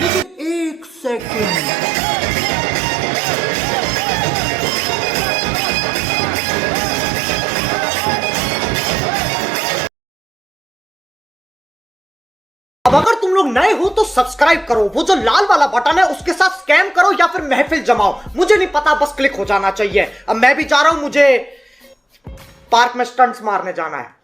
लेकिन एक सेकंड, अब अगर तुम लोग नए हो तो सब्सक्राइब करो, वो जो लाल वाला बटन है उसके साथ स्कैम करो या फिर महफिल जमाओ, मुझे नहीं पता, बस क्लिक हो जाना चाहिए। अब मैं भी जा रहा हूं, मुझे पार्क में स्टंट्स मारने जाना है।